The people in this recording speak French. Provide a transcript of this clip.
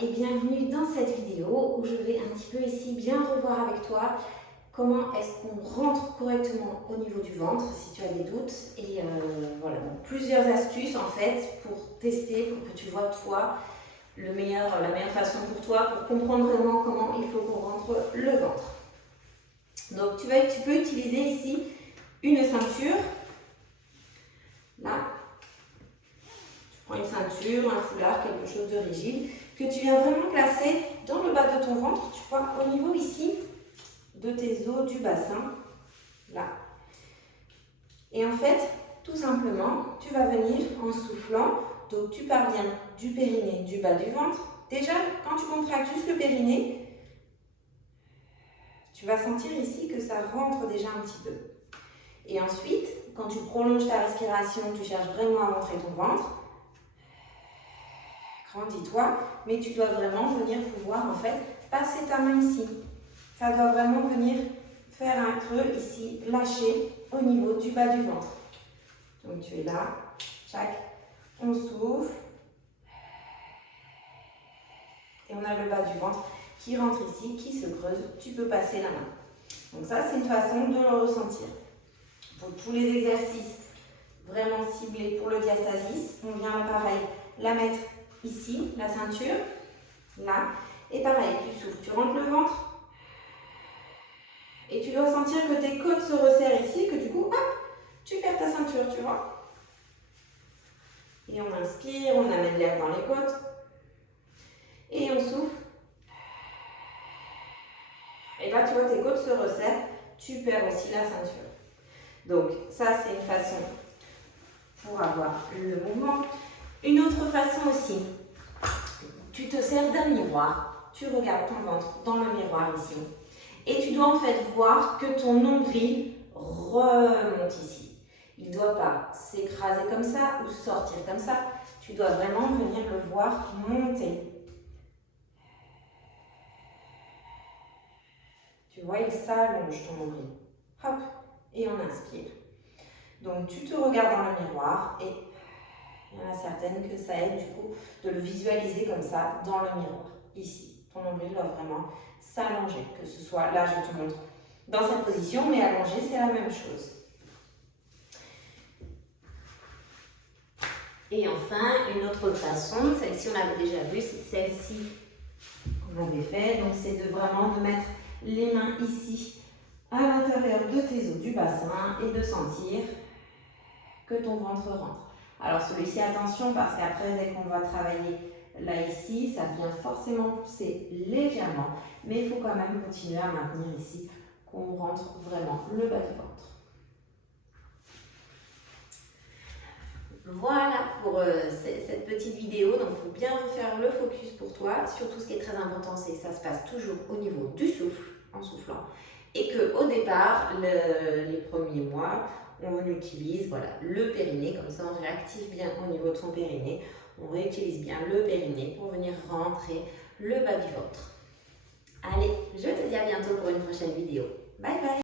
et bienvenue dans cette vidéo où je vais un petit peu ici bien revoir avec toi comment est-ce qu'on rentre correctement au niveau du ventre si tu as des doutes et voilà, donc plusieurs astuces en fait pour tester, pour que tu vois toi la meilleure façon pour toi pour comprendre vraiment comment il faut qu'on rentre le ventre. Donc tu peux utiliser ici une ceinture, là. Prends une ceinture, un foulard, quelque chose de rigide, que tu viens vraiment placer dans le bas de ton ventre, tu vois, au niveau ici de tes os du bassin, là. Et en fait, tout simplement, tu vas venir en soufflant, donc tu pars bien du périnée, du bas du ventre. Déjà, quand tu contractes juste le périnée, tu vas sentir ici que ça rentre déjà un petit peu. Et ensuite, quand tu prolonges ta respiration, tu cherches vraiment à rentrer ton ventre, grandis-toi, mais tu dois vraiment venir pouvoir en fait passer ta main ici. Ça doit vraiment venir faire un creux ici, lâcher au niveau du bas du ventre. Donc tu es là, tchac, on souffle. Et on a le bas du ventre qui rentre ici, qui se creuse, tu peux passer la main. Donc ça c'est une façon de le ressentir. Pour tous les exercices vraiment ciblés pour le diastasis, on vient pareil la mettre ici, la ceinture, là, et pareil, tu souffles, tu rentres le ventre, et tu dois sentir que tes côtes se resserrent ici, que du coup, hop, tu perds ta ceinture, tu vois. Et on inspire, on amène l'air dans les côtes, et on souffle. Et là, tu vois, tes côtes se resserrent, tu perds aussi la ceinture. Donc, ça, c'est une façon pour avoir le mouvement. Une autre façon aussi, tu te sers d'un miroir, tu regardes ton ventre dans le miroir ici et tu dois en fait voir que ton nombril remonte ici. Il ne doit pas s'écraser comme ça ou sortir comme ça, tu dois vraiment venir le voir monter. Tu vois, il s'allonge ton nombril. Hop, et on inspire. Donc tu te regardes dans le miroir et il y en a certaines que ça aide du coup de le visualiser comme ça dans le miroir. Ici, ton nombril doit vraiment s'allonger, que ce soit là, je te montre dans cette position, mais allongé, c'est la même chose. Et enfin, une autre façon, celle-ci on l'avait déjà vue, c'est celle-ci qu'on avait fait. Donc c'est de vraiment de mettre les mains ici à l'intérieur de tes os du bassin et de sentir que ton ventre rentre. Alors celui-ci, attention, parce qu'après, dès qu'on va travailler là, ici, ça vient forcément pousser légèrement, mais il faut quand même continuer à maintenir ici qu'on rentre vraiment le bas du ventre. Voilà pour cette petite vidéo, donc il faut bien refaire le focus pour toi. Surtout, ce qui est très important, c'est que ça se passe toujours au niveau du souffle, en soufflant, et qu'au départ, les premiers mois, on utilise voilà, le périnée, comme ça on réactive bien au niveau de son périnée, on réutilise bien le périnée pour venir rentrer le bas du ventre. Allez, je te dis à bientôt pour une prochaine vidéo. Bye bye!